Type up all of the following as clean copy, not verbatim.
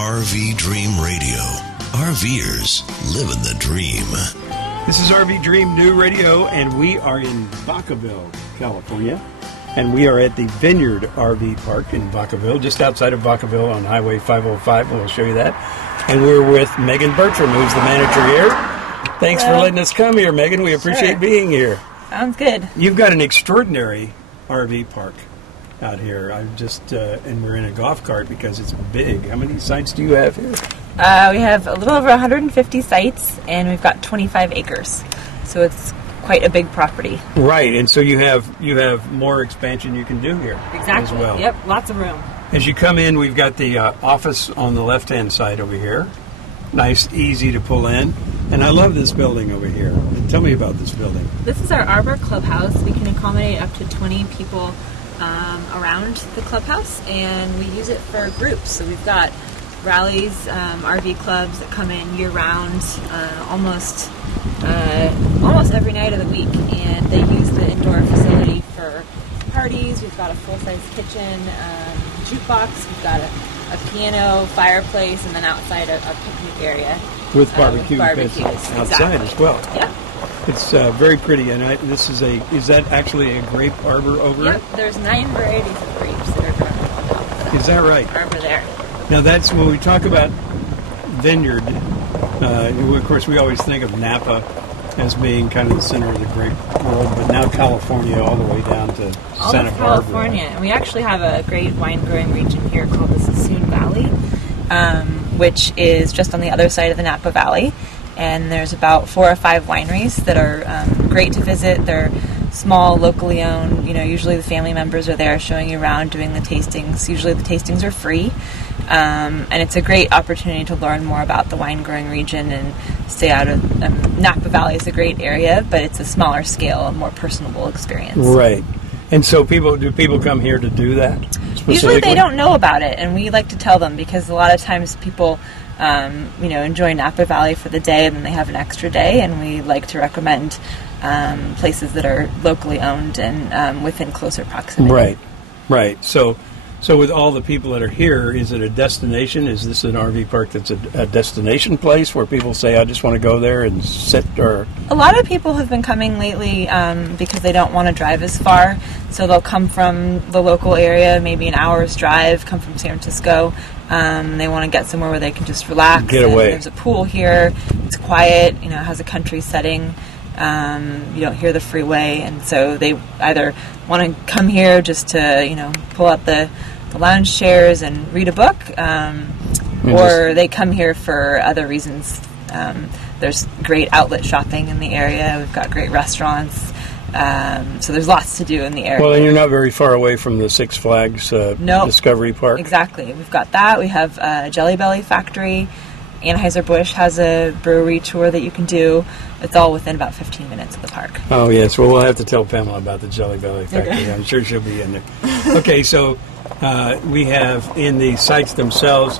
RV Dream Radio. RVers living the dream. This is RV Dream New Radio, and we are in Vacaville, California. And we are at the Vineyard RV Park in Vacaville, just outside of Vacaville on Highway 505. We'll show you that. And we're with Meaghan Bertram, who's the manager here. Thanks for letting us come here, Meaghan. We appreciate being here. Sounds good. You've got an extraordinary RV park out here. I'm just, and we're in a golf cart because it's big. How many sites do you have here? We have a little over 150 sites, and we've got 25 acres. So it's quite a big property. Right, and so you have more expansion you can do here. Exactly. As well. Yep, lots of room. As you come in, we've got the office on the left-hand side over here. Nice, easy to pull in. And I love this building over here. Tell me about this building. This is our Arbor Clubhouse. We can accommodate up to 20 people around the clubhouse, and we use it for groups. So we've got rallies, RV clubs that come in year-round, almost every night of the week, and they use the indoor facility for parties. We've got a full-size kitchen, jukebox. We've got a piano, fireplace, and then outside a picnic area with barbecues exactly. outside as well. Yeah. It's very pretty, and is that actually a grape arbor over it? Yep, there's 9 varieties of grapes that are grown on top of the Is that right? arbor there. Now that's, when we talk about vineyard, of course we always think of Napa as being kind of the center of the grape world, but now California all the way down to Santa Barbara. California. And we actually have a great wine growing region here called the Sassoon Valley, which is just on the other side of the Napa Valley. And there's about 4 or 5 wineries that are great to visit. They're small, locally owned. You know, usually the family members are there showing you around, doing the tastings. Usually the tastings are free. And it's a great opportunity to learn more about the wine growing region and stay out of Napa Valley is a great area, but it's a smaller scale, a more personable experience. Right. And so do people come here to do that? Usually they don't know about it, and we like to tell them because a lot of times people enjoy Napa Valley for the day and then they have an extra day, and we like to recommend places that are locally owned and within closer proximity. Right. So with all the people that are here, is it a destination? Is this an RV park that's a destination place where people say, I just want to go there and sit? Or a lot of people have been coming lately because they don't want to drive as far. So they'll come from the local area, maybe an hour's drive, come from San Francisco. They want to get somewhere where they can just relax. Get away. There's a pool here. It's quiet. It has a country setting. You don't hear the freeway, and so they either want to come here just to pull out the lounge chairs and read a book, or they come here for other reasons. There's great outlet shopping in the area. We've got great restaurants, so there's lots to do in the area. Well, and you're not very far away from the Six Flags Discovery Park. Exactly. We've got that. We have a Jelly Belly factory. Anheuser-Busch has a brewery tour that you can do. It's all within about 15 minutes of the park. Oh, yes. Well, we'll have to tell Pamela about the Jelly Belly factory. Okay. I'm sure she'll be in there. Okay, so we have in the sites themselves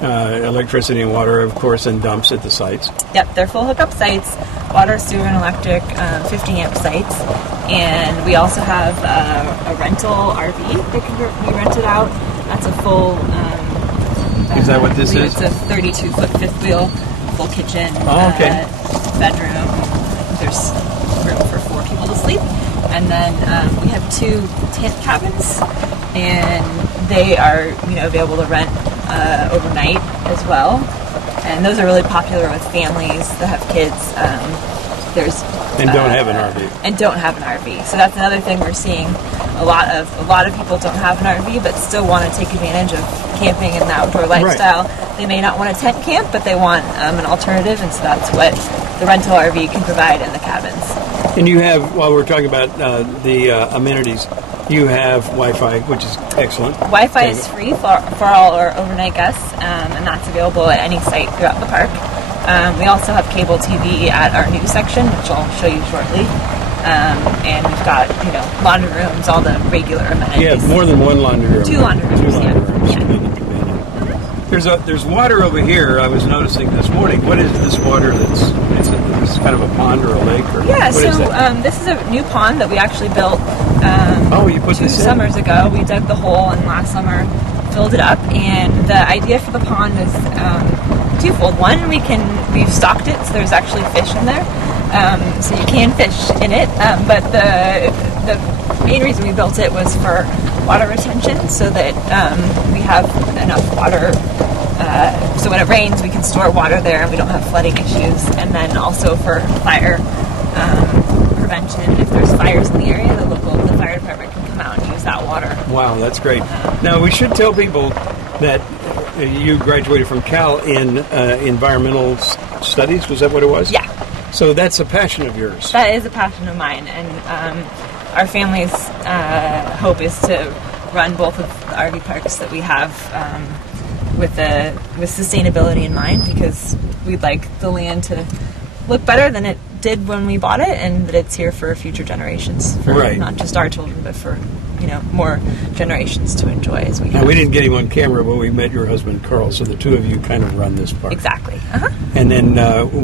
electricity and water, of course, and dumps at the sites. Yep, they're full hookup sites, water, sewer, and electric, 50-amp sites. And we also have a rental RV that can be rented out. That's a full... is that what this is? It's a 32-foot fifth wheel, full kitchen, bedroom. There's room for 4 people to sleep. And then we have 2 tent cabins, and they are available to rent overnight as well. And those are really popular with families that have kids. Don't have an RV. And don't have an RV. So that's another thing we're seeing. A lot of people don't have an RV, but still want to take advantage of camping and the outdoor lifestyle. Right. They may not want a tent camp, but they want an alternative, and so that's what the rental RV can provide in the cabins. And you have, while we're talking about the amenities, you have Wi-Fi, which is excellent. Wi-Fi is free for all our overnight guests, and that's available at any site throughout the park. We also have cable TV at our news section, which I'll show you shortly. And we've got, laundry rooms, all the regular amenities. Yeah, more than one laundry room. 2 laundry rooms, There's water over here I was noticing this morning. What is this water it's kind of a pond or a lake? Or this is a new pond that we actually built you put 2 this in? summers ago. We dug the hole, and last summer filled it up, and the idea for the pond is twofold. One, we've stocked it, so there's actually fish in there, so you can fish in it. But the main reason we built it was for water retention, so that we have enough water. So when it rains, we can store water there, and we don't have flooding issues. And then also for fire prevention, if there's fires in the area, the fire department can come out and use that water. Wow, that's great. Now, we should tell people that you graduated from Cal in environmental studies. Was that what it was? Yeah. So that's a passion of yours. That is a passion of mine, and our family's hope is to run both of the RV parks that we have with sustainability in mind, because we'd like the land to look better than it did when we bought it, and that it's here for future generations, for not just our children, but for more generations to enjoy as we have. Now, we didn't get him on camera, but we met your husband Carl, so the two of you kind of run this park. Exactly. And then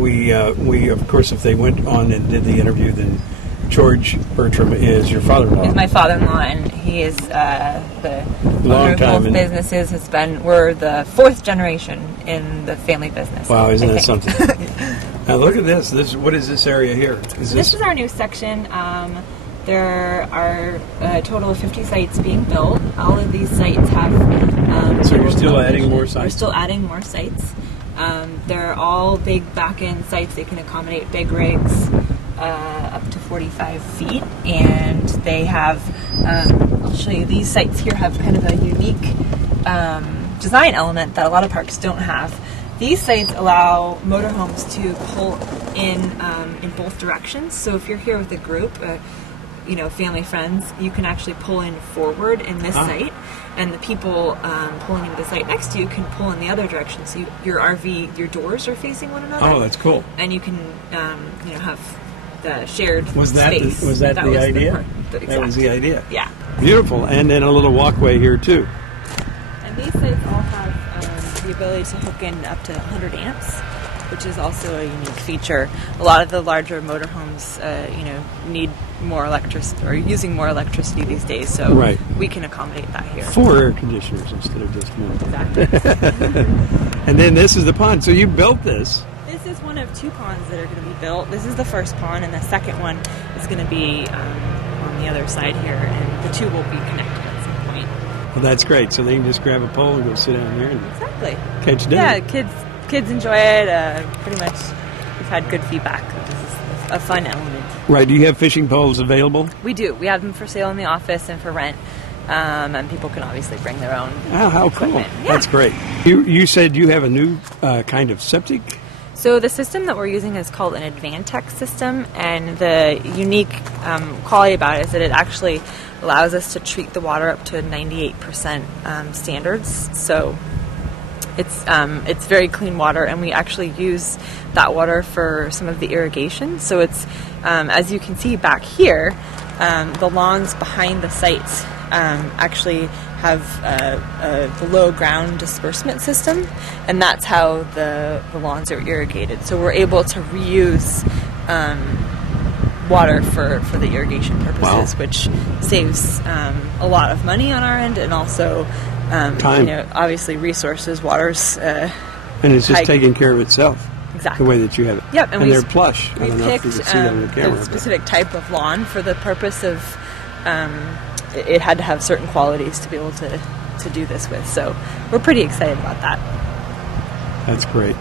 we of course, if they went on and did the interview, then George Bertram is your father-in-law. He's my father-in-law, and he is the owner of both businesses. We're the fourth generation in the family business. Wow, isn't that something? Now look at this. What is this area here? This is our new section. There are a total of 50 sites being built. All of these sites have... so you're still adding more sites? We're still adding more sites. They're all big back-end sites. They can accommodate big rigs up to 45 feet. And they have... I'll show you. These sites here have kind of a unique design element that a lot of parks don't have. These sites allow motorhomes to pull in both directions. So if you're here with a group... family, friends, you can actually pull in forward in this site, and the people pulling into the site next to you can pull in the other direction. So your RV, your doors are facing one another. Oh, that's cool. And you can, have the shared space. Was that the idea? Exactly. That was the idea. Yeah. Beautiful. And then a little walkway here, too. And these sites all have the ability to hook in up to 100 amps. Which is also a unique feature. A lot of the larger motorhomes, need more electricity, or using more electricity these days. So we can accommodate that here. 4 air conditioners instead of just one. Exactly. And then this is the pond. So you built this. This is one of 2 ponds that are going to be built. This is the first pond, and the second one is going to be on the other side here, and the 2 will be connected at some point. Well, that's great. So they can just grab a pole and go sit down here and catch dinner. Yeah, kids enjoy it. Pretty much, we've had good feedback. This is a fun element. Right. Do you have fishing poles available? We do. We have them for sale in the office and for rent. And people can obviously bring their own how equipment. Cool. Yeah. That's great. You said you have a new kind of septic? So the system that we're using is called an Advantech system, and the unique quality about it is that it actually allows us to treat the water up to 98% standards. So it's very clean water, and we actually use that water for some of the irrigation. So it's, as you can see back here, the lawns behind the sites actually have a below ground disbursement system, and that's how the lawns are irrigated. So we're able to reuse water for the irrigation purposes, which saves a lot of money on our end, and also time. Obviously resources, water's and it's just taking care of itself. Exactly. The way that you have it. Yep, and they're plush. We picked a specific type of lawn for the purpose of it had to have certain qualities to be able to do this with. So we're pretty excited about that. That's great.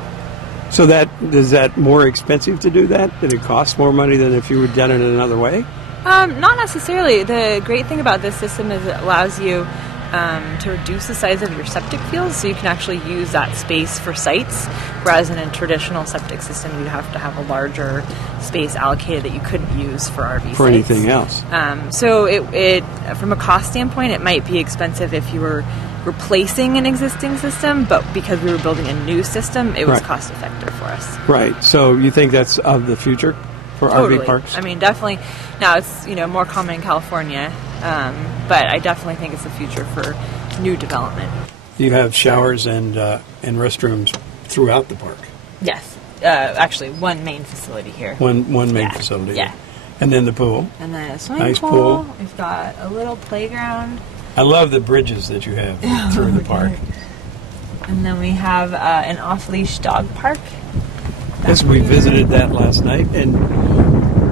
So is that more expensive to do that? Did it cost more money than if you had done it another way? Not necessarily. The great thing about this system is it allows you to reduce the size of your septic fields, so you can actually use that space for sites, whereas in a traditional septic system you'd have to have a larger space allocated that you couldn't use for RV sites. For anything else. So it from a cost standpoint, it might be expensive if you were replacing an existing system, but because we were building a new system, it was cost effective for us. Right. So you think that's of the future for totally. RV parks? I mean, definitely. Now it's more common in California, but I definitely think it's the future for new development. You have showers and restrooms throughout the park. Yes, actually, one main facility here. One main facility. Yeah. And then the pool. And then a swimming pool. We've got a little playground. I love the bridges that you have through the park. And then we have an off-leash dog park. Yes, we visited that last night, and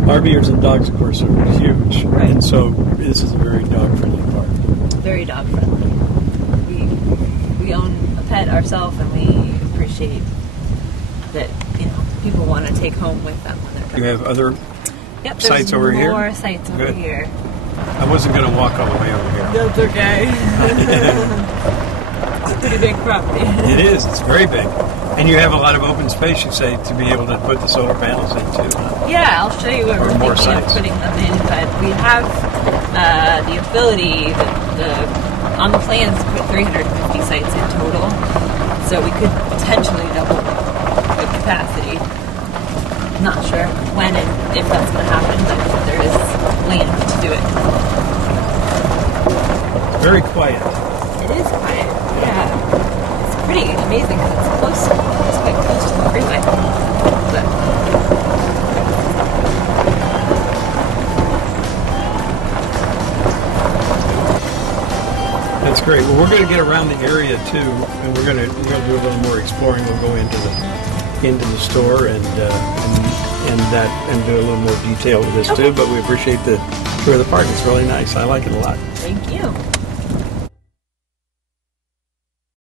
RVers and dogs, of course, are huge. Right. And so this is a very dog-friendly park. Very dog-friendly. We own a pet ourselves, and we appreciate that, people want to take home with them when they're coming. You have other sites over there's here? more sites over Good. here. I wasn't going to walk all the way over here. That's okay. It's a pretty big property. It is. It's very big. And you have a lot of open space, you say, to be able to put the solar panels in, too. Yeah, I'll show you where we're more thinking of sites. putting them in, but we have the ability, on the plans, to put 350 sites in total, so we could potentially double the capacity. Not sure when and if that's going to happen, but there is land to do it. Very quiet. It is quiet, yeah. It's pretty amazing because it's quite close to the freeway. But That's great. Well, we're going to get around the area, too, and we're going to do a little more exploring. We'll go into the store and do a little more detail with this, too. But we appreciate the tour of the park. It's really nice. I like it a lot. thank you.